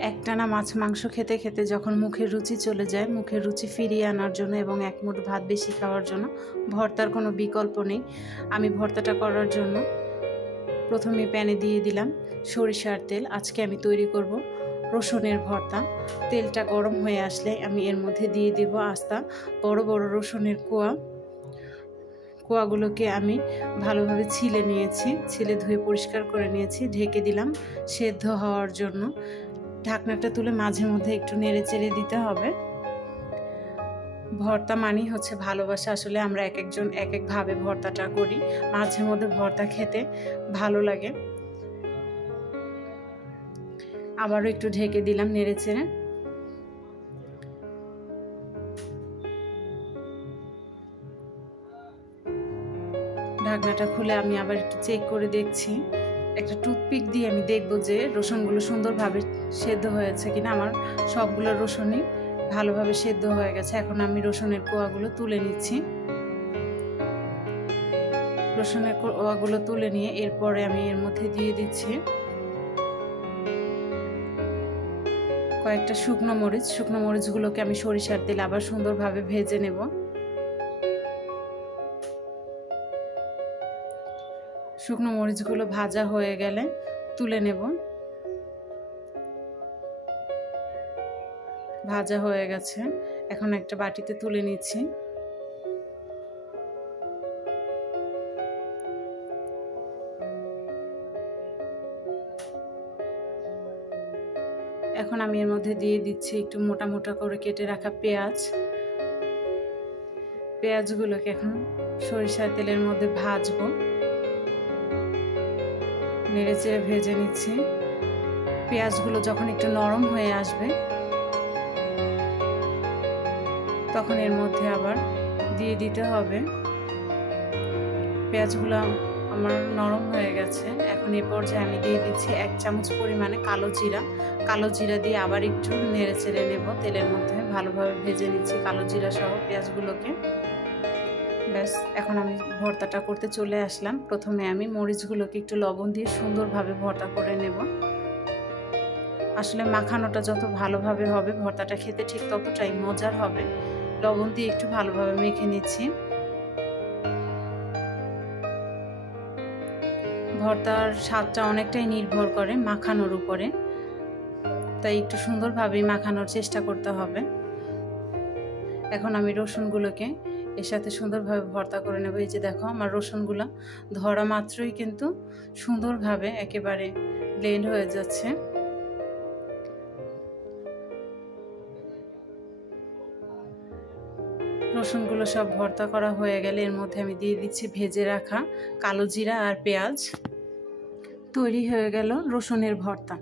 একটানা মাছ মাংস খেতে খেতে যখন মুখের রুচি চলে যায়, মুখের রুচি ফিরিয়ে আনার জন্য এবং এক মুঠ ভাত বেশি খাওয়ার জন্য ভর্তার কোনো বিকল্প নেই। আমি ভর্তাটা করার জন্য প্রথমে প্যানে দিয়ে দিলাম সরিষার তেল। আজকে আমি তৈরি করব রসুনের ভর্তা। তেলটা গরম হয়ে আসলে আমি এর মধ্যে দিয়ে দেব আস্তা বড় বড় রসুনের কোয়াগুলোকে আমি ভালোভাবে ছিলে নিয়েছি, ছিলে ধুয়ে পরিষ্কার করে নিয়েছি। ঢেকে দিলাম সেদ্ধ হওয়ার জন্য। ঢাকনাটা তুলে মাঝে মধ্যে একটু নেড়ে চেড়ে দিতে হবে। ভর্তা মানেই হচ্ছে ভালোবাসা। আসলে আমরা এক একজন এক একভাবে ভর্তাটা করি। মাঝে মধ্যে ভর্তা খেতে ভালো লাগে। আবারও একটু ঢেকে দিলাম নেড়ে চেড়ে। ঢাকনাটা খুলে আমি আবার একটু চেক করে দেখছি। একটা টুথপিক দিয়ে আমি দেখব যে রসুনগুলো সুন্দরভাবে সেদ্ধ হয়েছে কিনা। আমার সবগুলো রসুনই ভালোভাবে সেদ্ধ হয়ে গেছে। এখন আমি রসুনের কোয়াগুলো তুলে নিচ্ছি। রসুনের কোয়াগুলো তুলে নিয়ে এরপরে আমি এর মধ্যে দিয়ে দিচ্ছি কয়েকটা শুকনো মরিচ। শুকনো মরিচগুলোকে আমি সরিষার তেলে আবার সুন্দরভাবে ভেজে নেব। শুকনো মরিচগুলো ভাজা হয়ে গেলে তুলে নেব। ভাজা হয়ে গেছে, এখন একটা বাটিতে তুলে নিচ্ছি। এখন আমি এর মধ্যে দিয়ে দিচ্ছি একটু মোটা মোটা করে কেটে রাখা পেঁয়াজ। পেঁয়াজগুলোকে এখন সরিষার তেলের মধ্যে ভাজবো। নেড়ে চেড়ে ভেজে নিচ্ছি। পেঁয়াজগুলো যখন একটু নরম হয়ে আসবে তখন এর মধ্যে আবার দিয়ে দিতে হবে। পেঁয়াজগুলো আমার নরম হয়ে গেছে। এখন এই পর্যায়ে আমি দিয়ে দিচ্ছি 1 চামচ পরিমাণে কালো জিরা। কালো জিরা দিয়ে আবার একটু নেড়ে চেড়ে নেব। তেলের মধ্যে ভালোভাবে ভেজে নিচ্ছি কালো জিরা সহ পেঁয়াজগুলোকে। ব্যাস, এখন আমি ভর্তাটা করতে চলে আসলাম। প্রথমে আমি মরিচগুলোকে একটু লবণ দিয়ে সুন্দরভাবে ভর্তা করে নেব। আসলে মাখানোটা যত ভালোভাবে হবে ভর্তাটা খেতে ঠিক ততটাই মজার হবে। লবণ দিয়ে একটু ভালোভাবে মেখে নিচ্ছি। ভর্তার স্বাদটা অনেকটাই নির্ভর করে মাখানোর উপরে, তাই একটু সুন্দরভাবে মাখানোর চেষ্টা করতে হবে। এখন আমি রসুনগুলোকে এর সাথে সুন্দরভাবে ভর্তা করে নেব। এই যে দেখো, আমার রসুনগুলো ধরা মাত্রই কিন্তু সুন্দরভাবে একেবারে ব্লেন্ড হয়ে যাচ্ছে। রসুনগুলো সব ভর্তা করা হয়ে গেলে এর মধ্যে আমি দিয়ে দিচ্ছি ভেজে রাখা কালো জিরা আর পেঁয়াজ। তৈরি হয়ে গেল রসুনের ভর্তা।